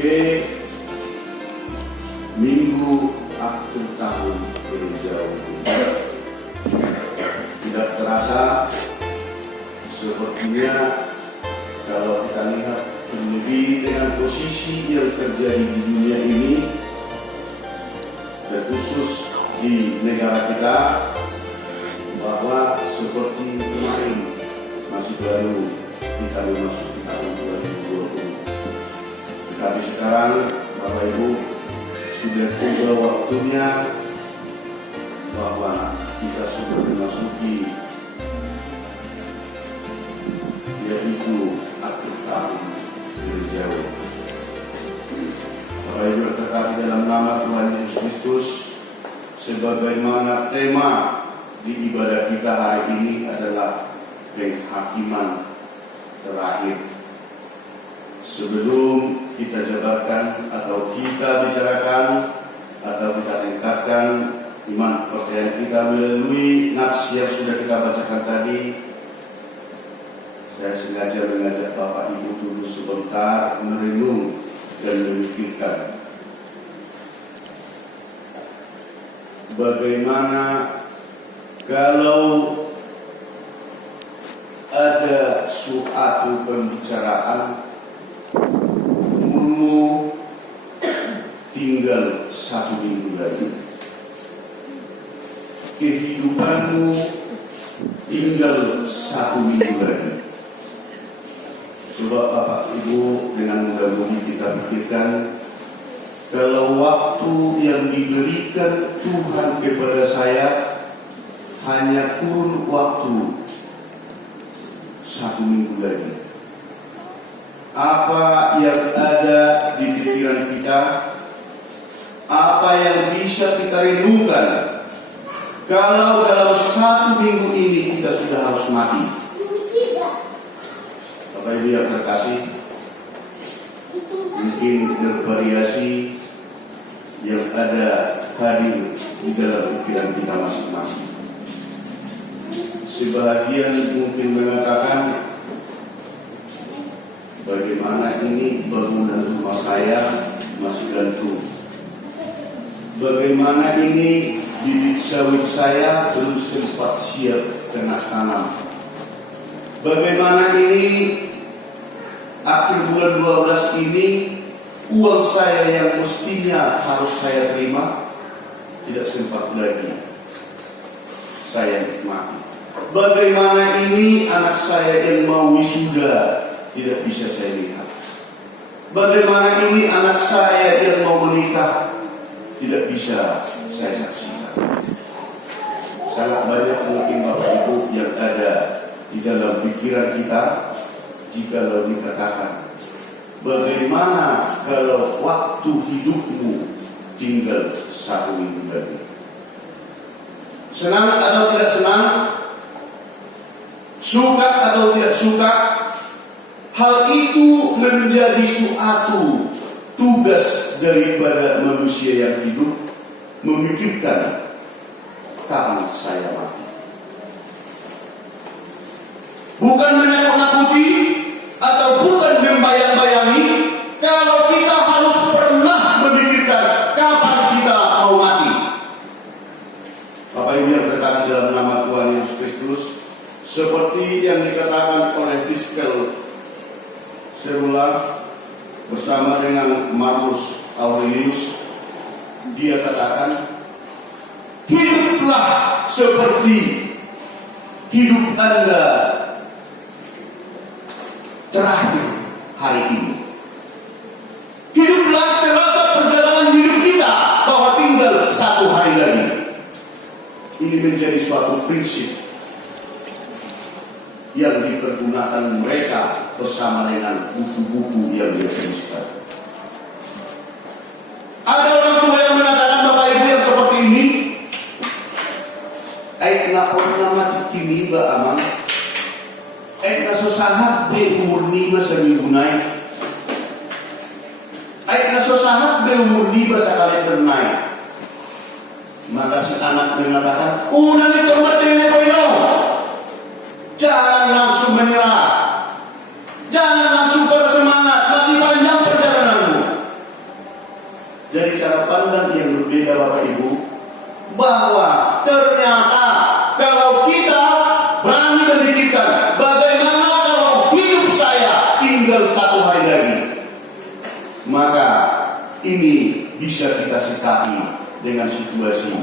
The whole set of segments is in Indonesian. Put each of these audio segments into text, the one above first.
Oke, minggu akhir tahun gereja tidak terasa. Sepertinya kalau kita lihat terlebih dengan posisi yang terjadi di dunia ini, terkhusus di negara kita, bahwa seperti kemarin masih baru kita memasuki tahun 2020. Tapi sekarang Bapak Ibu sudah tiba waktunya bahwa kita sudah memasuki yaitu akhir tahun gereja. Bapak Ibu terkait dalam nama Tuhan Yesus Kristus, sebagaimana tema di ibadah kita hari ini adalah penghakiman terakhir. Sebelum kita jabarkan atau kita bicarakan atau kita tingkatkan iman percaya kita melalui nats yang sudah kita bacakan tadi, saya sengaja mengajak Bapak Ibu dulu sebentar merenung dan memikirkan bagaimana kalau ada suatu pembicaraan umurmu tinggal 1 minggu lagi, kehidupanmu tinggal 1 minggu lagi. Coba Bapak Ibu dengan mudah-mudahan kita pikirkan, kalau waktu yang diberikan Tuhan kepada saya hanya kurun waktu 1 minggu lagi, apa yang ada di pikiran kita, apa yang bisa kita renungkan kalau dalam 1 minggu ini kita sudah harus mati. Bapak Ibu yang terkasih, mungkin bervariasi yang ada hadir di dalam pikiran kita masing-masing. Sebahagian mungkin mengatakan, bagaimana ini bangunan rumah saya masih gantung, bagaimana ini bibit sawit saya belum sempat siap kena tanam, bagaimana ini akhir bulan 12 ini uang saya yang mestinya harus saya terima tidak sempat lagi saya nikmati. Bagaimana ini anak saya yang mau wisuda tidak bisa saya lihat. Bagaimana ini anak saya yang mau menikah tidak bisa saya saksikan. Sangat banyak mungkin Bapak Ibu yang ada di dalam pikiran kita jika dikatakan, bagaimana kalau waktu hidupmu tinggal 1 minggu lagi? Senang atau tidak senang? Suka atau tidak suka? Hal itu menjadi suatu tugas daripada manusia yang hidup, memikirkan kapan saya mati. Bukan menakut-nakuti atau bukan membayang-bayangi, kalau kita harus pernah memikirkan kapan kita mau mati. Bapak Ibu yang terkasih dalam nama Tuhan Yesus Kristus, seperti yang dikatakan oleh Fiskel Serula bersama dengan Marcus Aurelius, dia katakan, hiduplah seperti hidup Anda terakhir hari ini. Hiduplah serasa perjalanan hidup kita bahwa tinggal 1 hari lagi. Ini menjadi suatu prinsip yang dipergunakan mereka bersama dengan buku-buku yang dituliskan. Ada orang tua yang mengatakan, Bapak Ibu yang seperti ini, kenapa nama kini Mbak Amang? Nasosahat be umur 5 sa minggu naik. Nasosahat be umur 5 sa kali naik. Maka si anak mengatakan, unang ito matene ko ino. Jangan langsung menyerah. Jangan langsung pada semangat. Masih panjang perjalananmu. maka ini bisa kita sikapi dengan situasi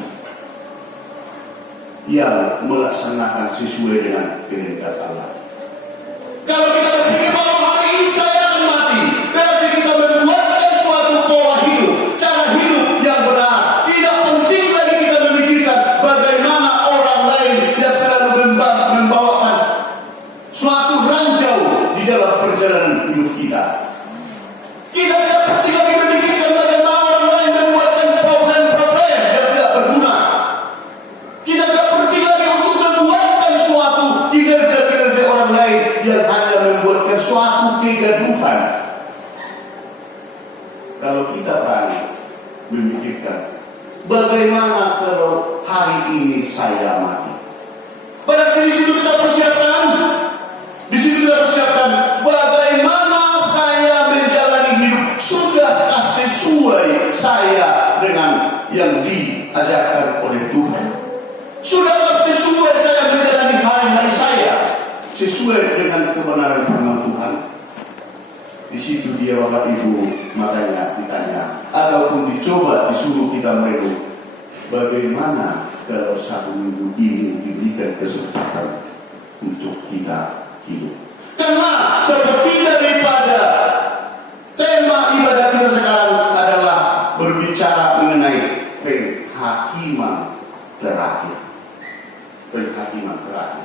yang melaksanakan sesuai dengan kehendak Allah. Kalau kita berpikir bahwa hari ini saya akan mati, berarti kita membuatkan suatu pola hidup, cara hidup yang benar. Tidak penting lagi kita memikirkan bagaimana orang lain yang selalu membawakan suatu ranjau di dalam perjalanan hidup kita. Kita tidak penting lagi memikirkan bagaimana orang lain membuatkan problem-problem yang tidak berguna. Kita tidak penting lagi untuk membuatkan suatu kinerja-kinerja orang lain yang hanya membuatkan suatu kegaduhan. Kalau kita berani memikirkan bagaimana kalau hari ini saya mati, berarti di situ kita persiapkan, bagaimana saya menjalani hidup. Sudahkah sesuai saya dengan yang diajarkan oleh Tuhan? Sudahkah sesuai saya menjalani hari-hari saya sesuai dengan kebenaran firman Tuhan? Di situ dia Bapak Ibu makanya ditanya ataupun dicoba disuruh kita merenung, bagaimana kalau satu minggu ini diberikan kesempatan untuk kita hidup. Karena seperti daripada tema ibadat kita sekarang adalah berbicara mengenai penghakiman terakhir. Penghakiman terakhir.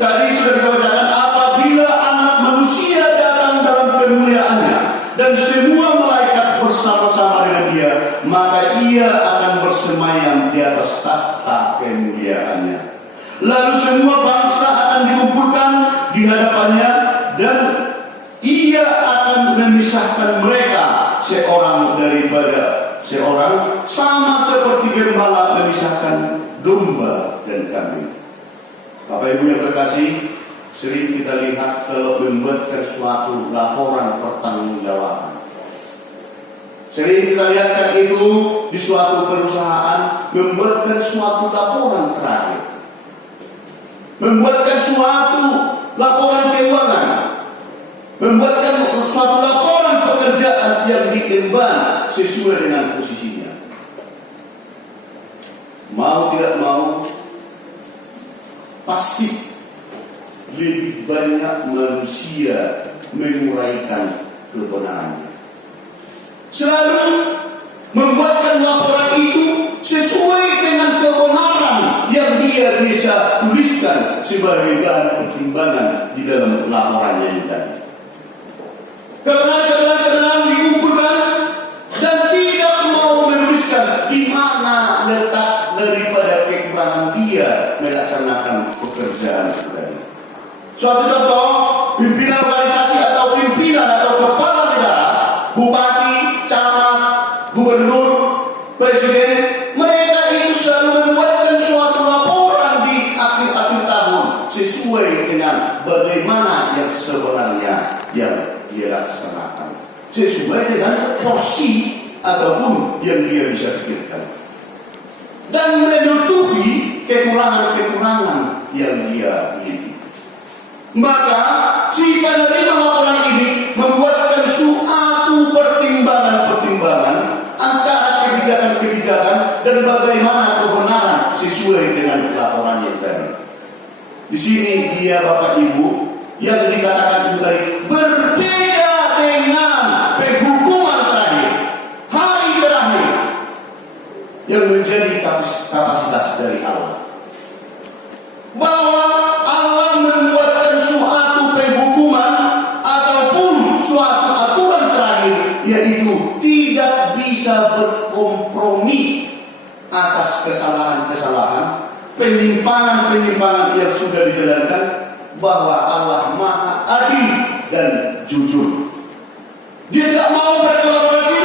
Tadi sudah kita bacakan, apabila anak manusia datang dalam kemuliaannya dan semua malaikat bersama-sama dengan dia, maka ia akan bersemayam di atas tahta kemuliaannya. Lalu semua bangsa akan dikumpulkan di hadapannya dan ia akan memisahkan mereka seorang daripada seorang, sama seperti gembala memisahkan domba dan kambing. Bapak Ibu yang terkasih, sering kita lihat kalau membuatkan suatu laporan pertanggungjawaban. Sering kita lihatkan itu di suatu perusahaan, membuatkan suatu laporan terakhir, membuatkan suatu laporan keuangan, membuatkan suatu laporan pekerjaan yang diemban sesuai dengan posisinya. Mau tidak mau, pasti lebih banyak manusia menguraikan kebenarannya. Selalu membuatkan laporan itu sesuai dengan kebenaran yang dia bisa tuliskan sebagai bahan pertimbangan di dalam laporannya yang tadi. Kebenaran dikumpulkan dan tidak mau menuliskan di mana letak daripada kekurangan dia melaksanakan pekerjaan tadi. Suatu contoh, pimpinan organisasi atau pimpinan atau kepala negara, bupati, camat, gubernur, presiden, mereka itu selalu membuatkan suatu laporan di akhir-akhir tahun sesuai dengan bagaimana yang sebenarnya yang dia laksanakan, sesuai dengan porsi ataupun yang dia bisa pikirkan, dan menutupi kekurangan-kekurangan yang dia miliki. Maka jika menerima laporan ini membuatkan suatu pertimbangan-pertimbangan antara kebijakan-kebijakan dan bagaimana kebenaran sesuai dengan laporan yang tadi. Di sini dia Bapak Ibu yang dikatakan tadi berbeda dengan penghukuman terakhir, hari terakhir yang menjadi kapasitas dari Allah. Bahwa Allah membuatkan suatu penghukuman ataupun suatu aturan terakhir, yaitu tidak bisa berkompromi atas kesalahan-kesalahan, penyimpangan-penyimpangan yang sudah dijalankan, bahwa Allah Maha Adil dan jujur. Dia tidak mau berkolaborasi,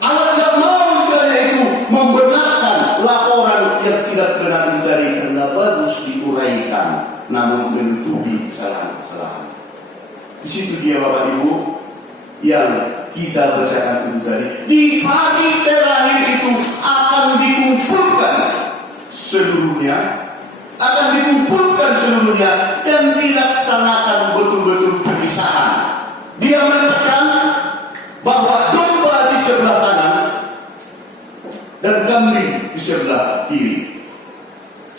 Allah tidak mau misalnya itu membenarkan laporan yang tidak benar dari karena bagus diuraikan, namun menutupi kesalahan-kesalahan. Di situ dia Bapak Ibu yang kita bacakan itu tadi. Di hari terakhir itu akan dikumpulkan seluruhnya, dan dilaksanakan betul-betul pemisahan. Dia mengatakan bahwa kambing di sebelah kiri.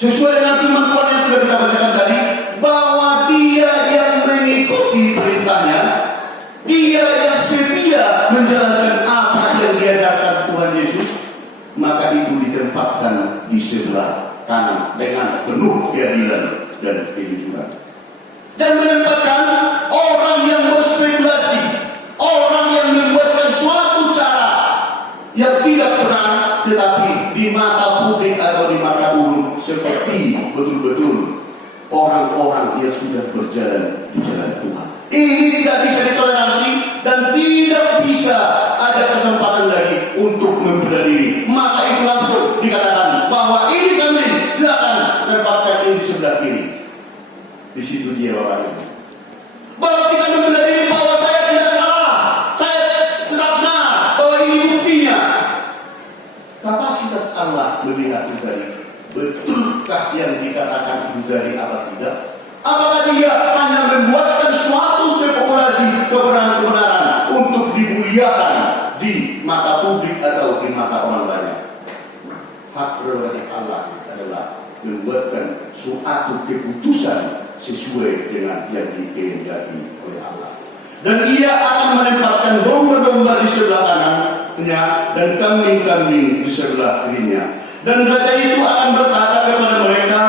Sesuai dengan firman Tuhan yang sudah kita bacakan tadi, bahwa dia yang mengikuti perintahnya, dia yang setia menjalankan apa yang diajarkan Tuhan Yesus, maka itu ditempatkan di sebelah kanan dengan penuh keadilan dan kejujuran. Dan menempatkan orang yang berspekulasi, orang yang membuatkan suatu cara yang tidak benar, tetapi di mata publik atau di mata umum seperti betul-betul orang-orang yang sudah berjalan di jalan Tuhan. Ini tidak bisa ditoleransi dan tidak bisa ada kesempatan lagi untuk membela diri. Maka itu langsung dikatakan bahwa ini kami silakan tempatkan ini di sebelah kiri. Di situ dia Bapak Ibu. Bahwa kita membela diri bahwa saya tidak salah, saya tidak benar, bahwa ini buktinya. Kapasitas Allah melihat itu dari betulkah yang dikatakan itu dari apa tidak? Apakah dia hanya membuatkan suatu spekulasi kebenaran-kebenaran untuk dimuliakan di mata publik atau di mata orang banyak? Hak prerogatif Allah adalah membuatkan suatu keputusan sesuai dengan yang dikehendaki oleh Allah. Dan ia akan menempatkan domba-domba di sebelah kanannya dan kambing-kambing di sebelah kirinya. Dan raja itu akan berkata kepada mereka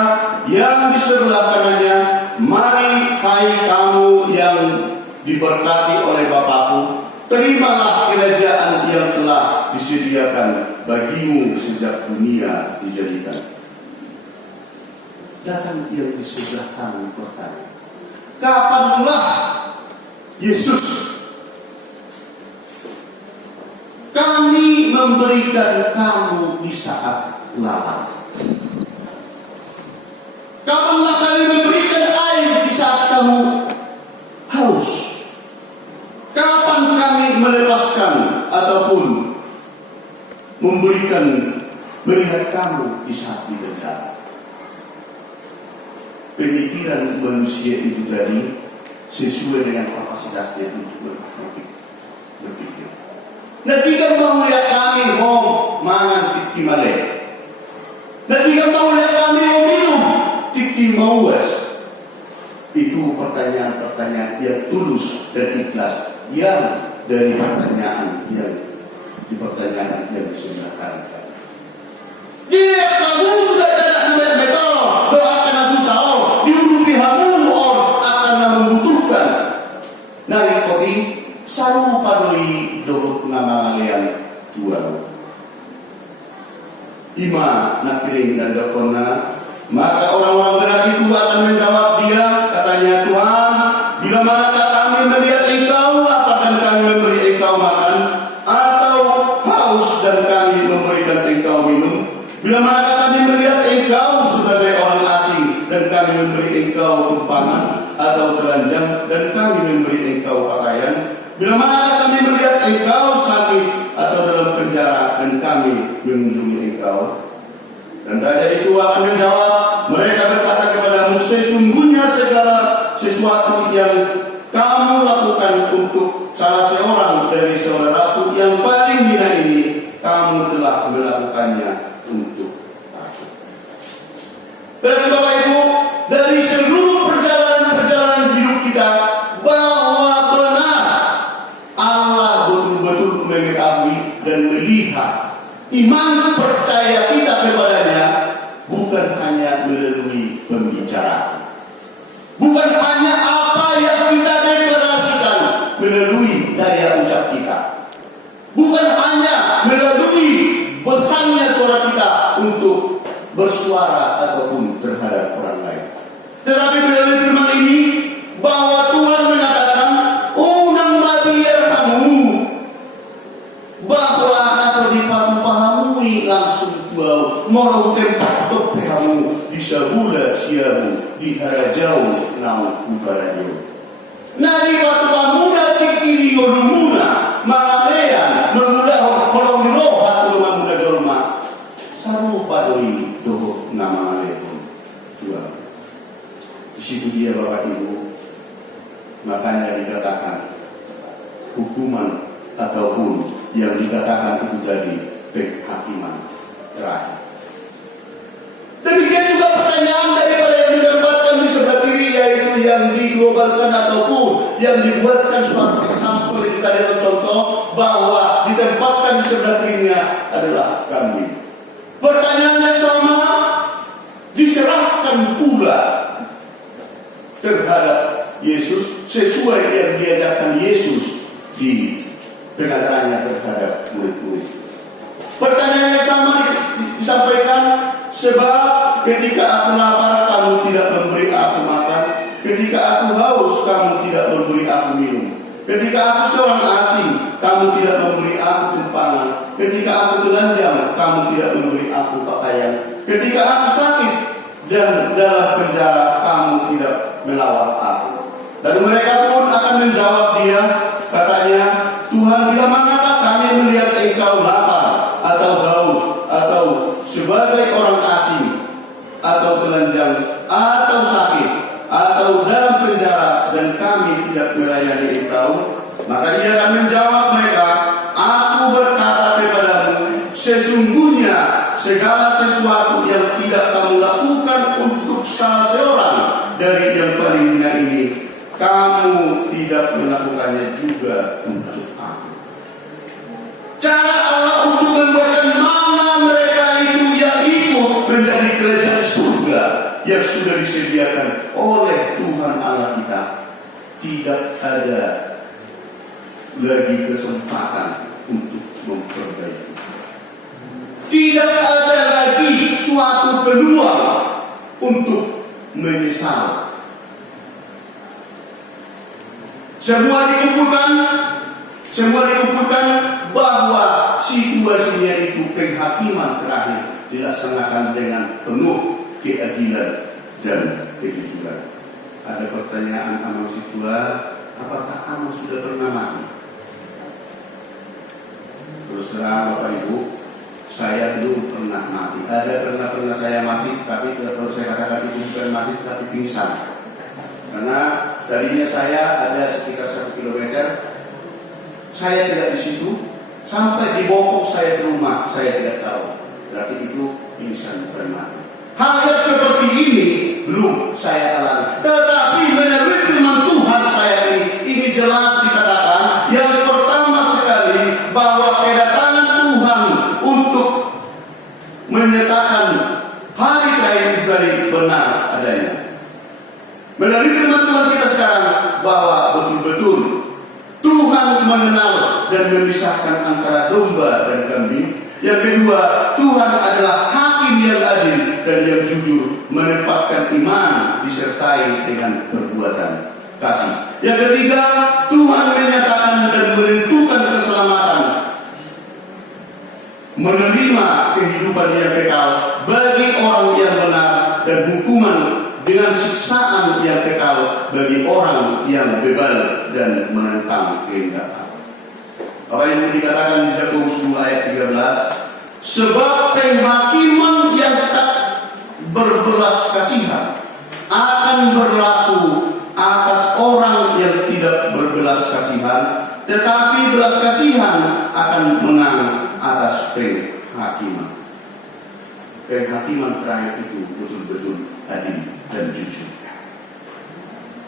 yang di sebelah kanannya, mari hai kamu yang diberkati oleh Bapakku, terimalah kerajaan yang telah disediakan bagimu sejak dunia dijadikan. Datang yang di sebelah kanan bertanya, kapanlah Yesus kami memberikan kamu di saat lapar? Kapanlah kami memberikan air di saat kamu haus? Kapan kami melepaskan ataupun memberikan melihat kamu di saat di bencana? Pemikiran manusia itu tadi sesuai dengan kapasitasnya untuk berpikir. Nanti kan kamu lihat kami mau mangan tiki male. Nanti kan kamu lihat kami mau minum tiki mauas. Itu pertanyaan-pertanyaan yang tulus dan ikhlas, yang dari pertanyaan yang disebenarkan. Dia kamu tidak ada namanya betul. Doakan susah diurupi hamu akan membutuhkan narik kopi saru paduli dohut nama kalian dua ima nakiling dan dokona. Maka orang-orang benar itu akan menjawab dia, katanya, Tuhan, bila manakah kami melihat engkau lapar dan kami memberi engkau makan, atau haus dan kami memberikan engkau minum? Bila manakah kami melihat engkau sebagai orang asing dan kami memberi engkau tumpangan atau telanjang dan kami memberi engkau pakaian? Bila manakah kami melihat engkau sakit atau dalam penjara dan kami mengunjungi engkau? Dan raja itu akan menjawab, mereka berkata kepadamu, sesungguhnya segala sesuatu yang kamu lakukan untuk salah seorang dari saudaraku yang paling hina ini, kamu telah melakukannya untuk aku. Berarti Bapak Ibu, dari seluruh perjalanan hidup kita, bahwa benar Allah betul-betul mengetahui dan melihat iman percaya kita kepadanya, bukan hanya melalui pembicaraan, bukan hanya apa yang kita deklarasikan melalui daya ucap kita, bukan hanya melalui besarnya suara kita untuk bersuara ataupun terhadap orang lain, tetapi melalui firman ini bahwa Tuhan mengatakan, unang mabiar kamu, bahwa asal dipahamui langsung tuau morong tempat top kamu bisa bula siamu di harajau nau ubarayo. Nari waktu pamuna tikini ngolumuna mangalean mengulah kolong diro atau mamuna dolma saru padoi doho nama alehun tuau. Di situ dia Bapak Ibu, makanya dikatakan hukuman ataupun yang dikatakan itu tadi penghakiman pertanyaan daripada yang didapatkan di sebelah kiri, yaitu yang diglobalkan ataupun yang dibuatkan suatu example itu tadi atau contoh, bahwa ditempatkan di sebelah kirinya adalah kambing. Pertanyaan yang sama diserahkan pula terhadap Yesus sesuai yang diajarkan Yesus di pengajarannya terhadap murid-murid. Pertanyaan yang sama disampaikan, sebab ketika aku lapar kamu tidak memberi aku makan, ketika aku haus kamu tidak memberi aku minum, ketika aku seorang asing kamu tidak memberi aku tumpangan, ketika aku telanjang kamu tidak memberi aku pakaian, ketika aku sakit dan dalam penjara kamu tidak melawat aku. Dan mereka pun akan menjawab dia, katanya, Tuhan, bila manakah kami melihat engkau lapar atau haus atau sebagai orang asing atau telanjang atau sakit atau dalam penjara dan kami tidak melayani engkau? Maka ia akan menjawab mereka, aku berkata kepadamu, sesungguhnya segala sesuatu yang tidak kamu lakukan untuk salah seorang dari yang paling ringan ini, kamu tidak melakukannya juga untuk aku. Cara Allah untuk membuatkan mana mereka itu yang ikut menjadi kerajaan surga yang sudah disediakan oleh Tuhan Allah kita, tidak ada lagi kesempatan untuk memperbaiki. Tidak ada lagi suatu peluang untuk menyesal. Semua dikumpulkan bahwa situasinya itu penghakiman terakhir dilaksanakan dengan penuh keadilan dan kejujuran. Ada pertanyaan sama si tua, apakah kamu sudah pernah mati? Terus terang Bapak Ibu, saya belum pernah mati. Ada pernah saya mati, tapi kalau saya katakan itu bukan mati, tapi pingsan. Karena tadinya saya ada sekitar 1 kilometer, saya tidak di situ, sampai di bokong saya ke rumah, saya tidak tahu. Berarti itu pingsan bukan mati. Hal yang seperti ini belum saya alami. Tetapi menurut firman Tuhan saya ini jelas dikatakan yang pertama sekali bahwa kedatangan Tuhan untuk menyatakan hari terakhir itu dari benar adanya. Melalui firman Tuhan kita sekarang bahwa betul-betul Tuhan mengenal dan memisahkan antara domba dan kambing. Yang kedua, Tuhan adalah hakim yang adil dan yang jujur, menempatkan iman disertai dengan perbuatan kasih. Yang ketiga, Tuhan menyatakan dan menentukan keselamatan, menerima kehidupan yang kekal bagi orang yang benar dan hukuman dengan siksaan yang kekal bagi orang yang bebal dan menentang kehendak Allah. Apa yang dikatakan di Yakobus 2 ayat 13, sebab penghakiman yang tak berbelas kasihan akan berlaku atas orang yang tidak berbelas kasihan, tetapi belas kasihan akan menang atas penghakiman. Penghakiman terakhir itu betul-betul adil dan jujur.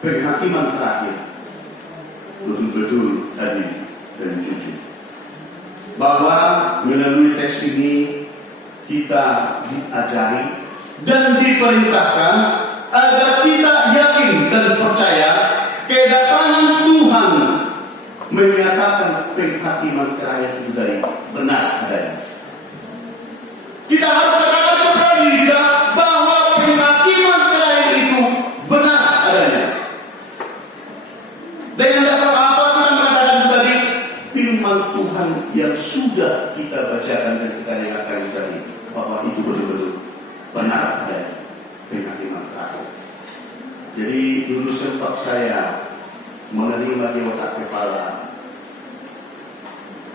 Penghakiman terakhir betul-betul adil dan jujur. Bahwa melalui teks ini kita diajari dan diperintahkan agar kita yakin dan percaya kedatangan Tuhan menyatakan penghakiman terakhir itu dari benar adanya. Kita harus katakan kepada diri kita bahwa penghakiman terakhir itu benar adanya. Dengan dasar apa kita mengatakan tadi? Firman Tuhan yang sudah kita bacakan dan kita dengarkan tadi, bahwa itu betul-betul benar adanya penghakiman terakhir. Jadi dulu sempat saya menerima di otak kepala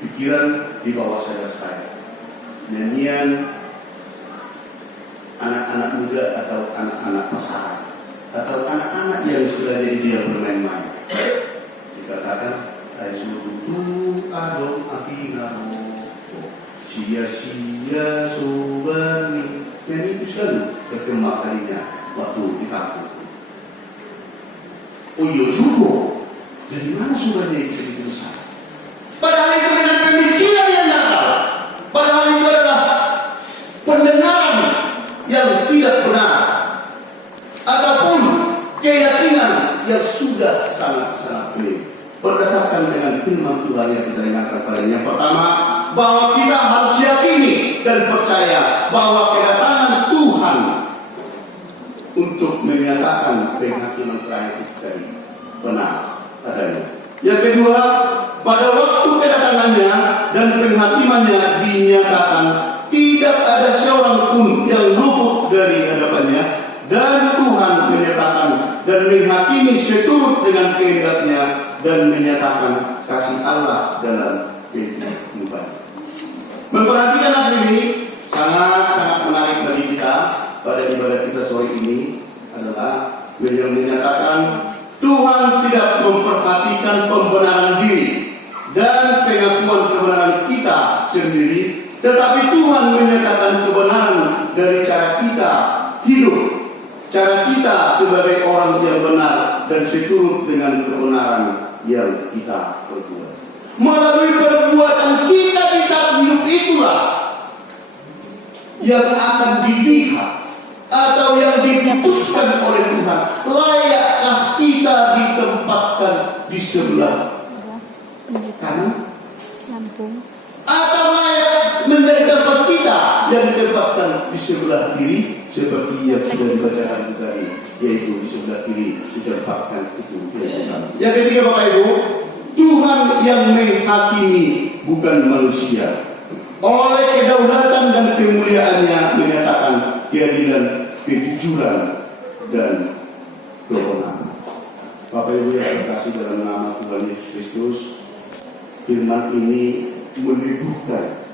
pikiran di bawah sadar saya, nyanyian anak-anak muda atau anak-anak pasaran atau anak-anak yang sudah jadi dia bermain-main. Dikatakan ai surutu adon aki ngaro sia-sia sobani. Dan itu selalu pertama kalinya waktu dihapus. Oh iya juga, dari mana sumbernya itu begitu besar? Padahal itu dengan pemikiran yang nakal, padahal itu adalah pendengaran yang tidak benar, ataupun keyakinan yang sudah sangat-sangat keliru. Berdasarkan dengan firman Tuhan yang kita ingatkan pada yang pertama, bahwa kita harus yakini dan percaya bahwa kedatangan Tuhan untuk menyatakan penghakiman terakhir tadi benar adanya. Yang kedua, pada waktu kedatangannya dan penghakimannya dinyatakan, tidak ada seorang pun yang luput dari hadapannya, dan Tuhan menyatakan dan menghakimi seturut dengan kehendaknya dan menyatakan kasih Allah dalam kehidupan. Memperhatikan hasil ini sangat-sangat menarik bagi kita pada ibadah kita sore ini adalah yang menyatakan Tuhan tidak memperhatikan pembenaran diri dan pengakuan kebenaran kita sendiri, tetapi Tuhan menyatakan kebenaran dari cara kita hidup, cara kita sebagai orang yang benar dan seturut dengan kebenaran yang kita perbuat. Melalui perbuatan kita di saat hidup itulah yang akan dilihat atau yang diputuskan oleh Tuhan, layakkah kita ditempatkan di sebelah kanan atau layak menjadi tempat kita yang ditempatkan di sebelah kiri, seperti yang sudah dibacakan tadi, yaitu di sebelah kiri ditempatkan itu. Yang ketiga, Bapak Ibu, Tuhan yang menghakimi, bukan manusia. Oleh kedaulatan dan kemuliaannya menyatakan keadilan, kejujuran, dan kebenaran. Bapak Ibu yang terkasih dalam nama Tuhan Yesus Kristus, firman ini menyembuhkan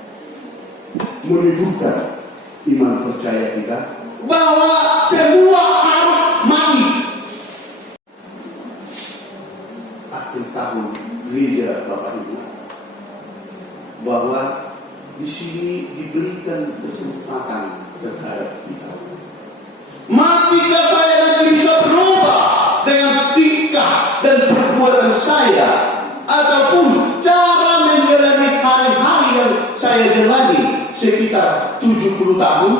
iman percaya kita bahwa semua harus mati. Akhir tahun gereja Bapak Ibu, bahwa di sini diberikan kesempatan terhadap kita. Masihkah saya nanti bisa berubah dengan tingkah dan perbuatan saya, ataupun cara menjalani hari-hari yang saya jalani sekitar 70 tahun,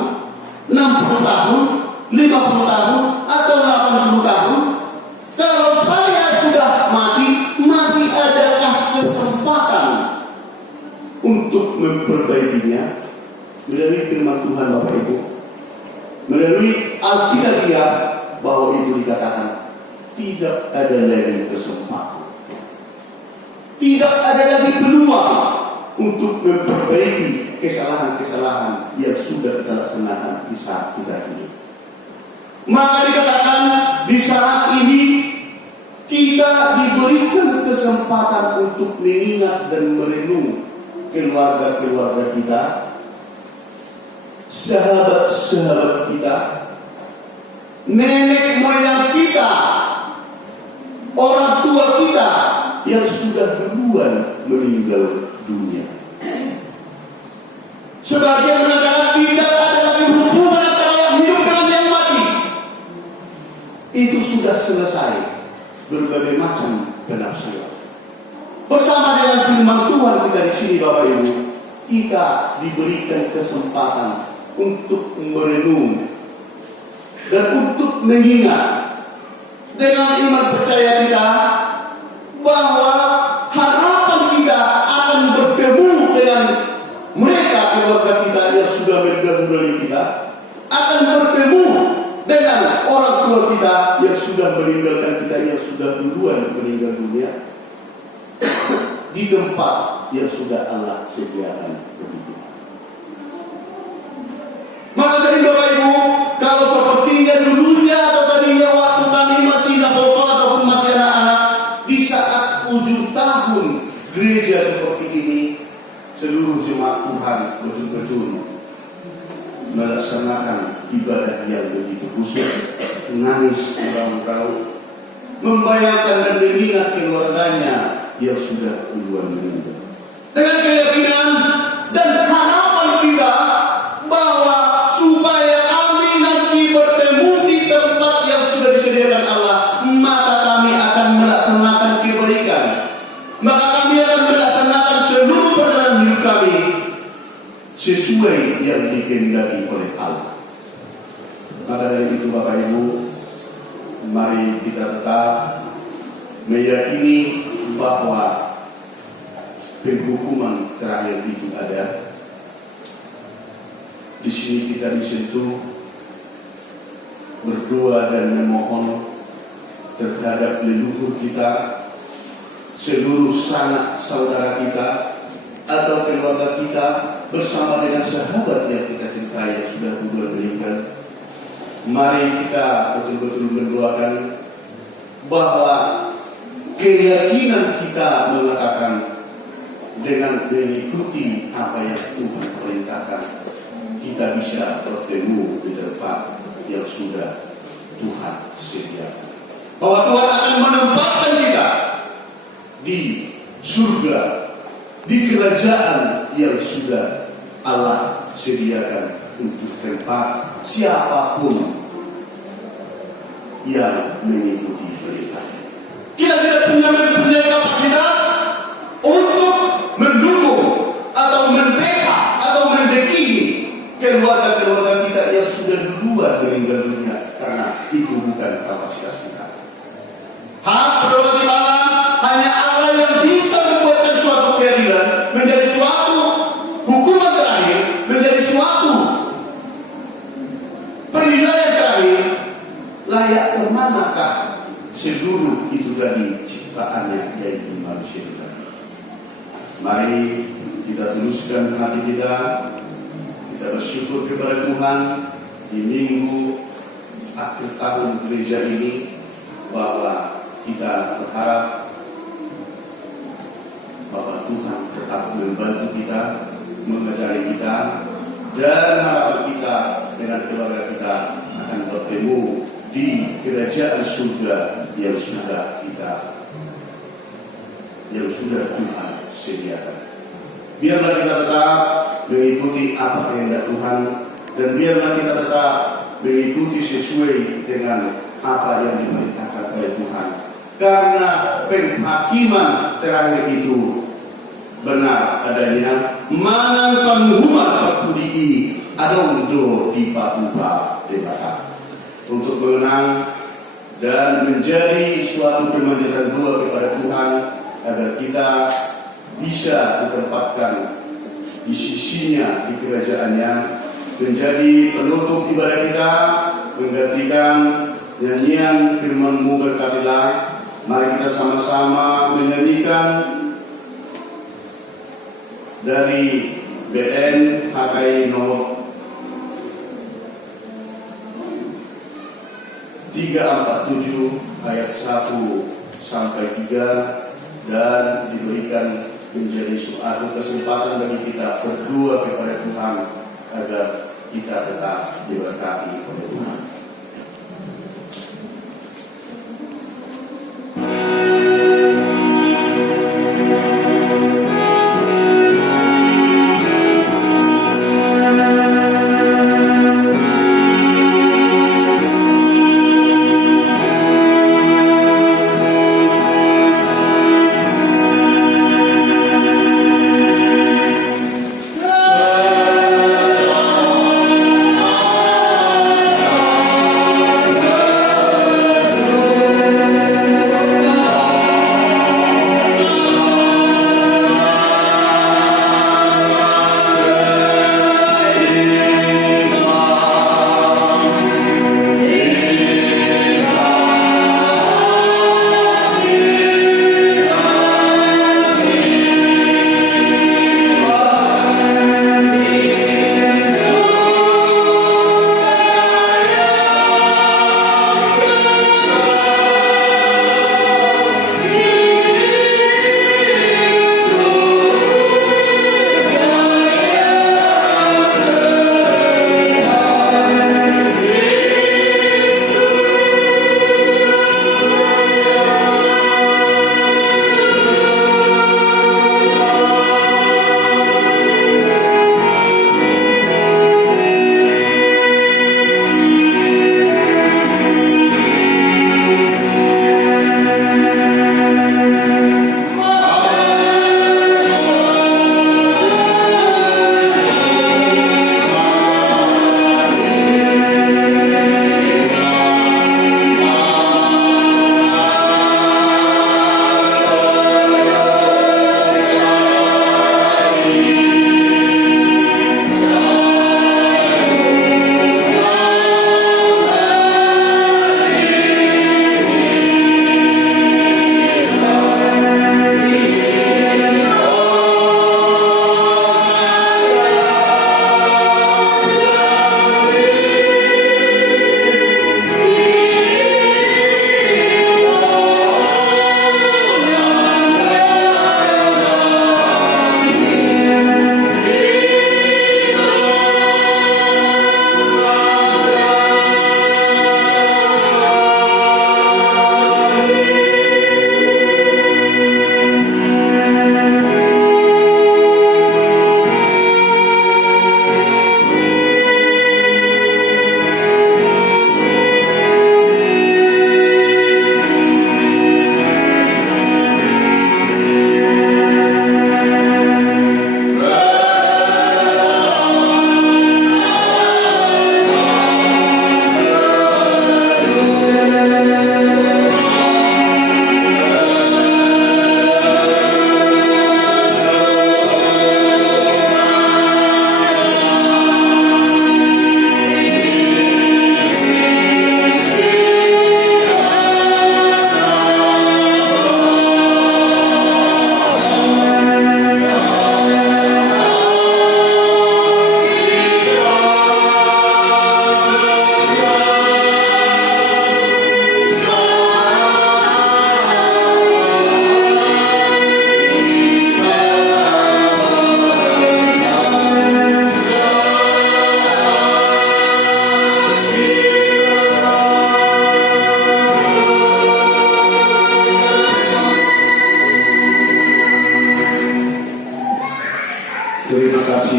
60 tahun, 50 tahun, atau 80 tahun? Kalau saya sudah mati, masih adakah kesempatan untuk memperbaikinya? Melalui firman Tuhan Bapak Ibu, melalui Alkitabiah, bahwa itu dikatakan tidak ada lagi kesempatan, tidak ada lagi peluang untuk memperbaiki kesalahan-kesalahan yang sudah kita laksanakan di saat kita hidup. Maka dikatakan di saat ini kita diberikan kesempatan untuk mengingat dan merenung keluarga-keluarga kita, sahabat-sahabat kita, nenek moyang kita, orang tua kita yang sudah duluan meninggal dunia. Sebagian mengatakan tidak ada lagi hubungan antara yang hidup dengan yang mati. Itu sudah selesai berbagai macam penafsiran. Bersama dengan firman Tuhan kita di sini Bapak Ibu, kita diberikan kesempatan untuk merenung dan untuk mengingat dengan iman percaya kita bahwa harapan kita akan bertemu dengan mereka, keluarga kita yang sudah mendahului kita, akan bertemu dengan orang tua kita yang sudah meninggalkan kita, yang sudah duluan meninggal dunia, di tempat yang sudah Allah sediakan bagi kita. Maka dari Bapak Ibu, kalau sepertinya dulunya atau tadinya waktu kami masih naposo ataupun masih anak-anak, di saat ujung tahun gereja seperti ini, seluruh jemaat Tuhan betul-betul melaksanakan ibadah yang begitu khusus, menangis raut-raut, membayangkan dan mengingat keluarganya yang sudah duluan meninggal. Dengan keyakinan dan harapan kita bahwa supaya kami nanti baik sesuai yang dikehendaki oleh Allah. Maka dari itu Bapak Ibu, mari kita tetap meyakini bahwa penghukuman terakhir itu ada. Di sini kita disentuh berdoa dan memohon terhadap leluhur kita, seluruh sanak saudara kita atau keluarga kita bersama dengan sahabat yang kita cintai yang sudah gugur meninggal. Mari kita betul-betul mendoakan bahwa keyakinan kita mengatakan dengan mengikuti apa yang Tuhan perintahkan, kita bisa bertemu di tempat yang sudah Tuhan sediakan. Bahwa Tuhan akan menempatkan kita di surga, di kerajaan yang sudah Allah sediakan untuk tempat siapapun yang mengikuti perintahnya. Kita tidak punya kapasitas untuk mendukung atau membackup atau mendekini keluarga-keluarga kita yang sudah duluan meninggal dunia, karena itu bukan kapasitas kita. Hak prerogatif Allah, hanya Allah yang bisa membuatkan suatu keadilan menjadi suatu hukuman terakhir, menjadi suatu penilaian terakhir. Layak kemanakah seluruh itu tadi ciptaannya, yaitu manusia itu tadi. Mari kita tuluskan hati kita bersyukur kepada Tuhan di minggu akhir tahun gereja ini, bahwa kita berharap bahwa Tuhan tetap membantu kita, mengajari kita, dan harapan kita dengan keluarga kita akan bertemu di kerajaan surga yang sudah Tuhan sediakan. Biarlah kita tetap mengikuti apa kehendak Tuhan, dan biarlah kita tetap mengikuti sesuai dengan apa yang diperintahkan oleh Tuhan. Karena penghakiman terakhir itu benar adanya, manang penghukuman terpudi adong do di patupa debata, untuk mengenang dan menjadi suatu pemanjatan doa kepada Tuhan agar kita bisa ditempatkan di sisinya, di kerajaannya, menjadi penutup ibadah kita, menggantikan nyanyian firman-Mu berkatilah. Mari kita sama-sama menyanyikan dari BN HKI nomor 347 ayat 1 sampai 3, dan diberikan menjadi suatu kesempatan bagi kita berdoa kepada Tuhan agar kita tetap diberkati oleh Tuhan.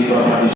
Bapak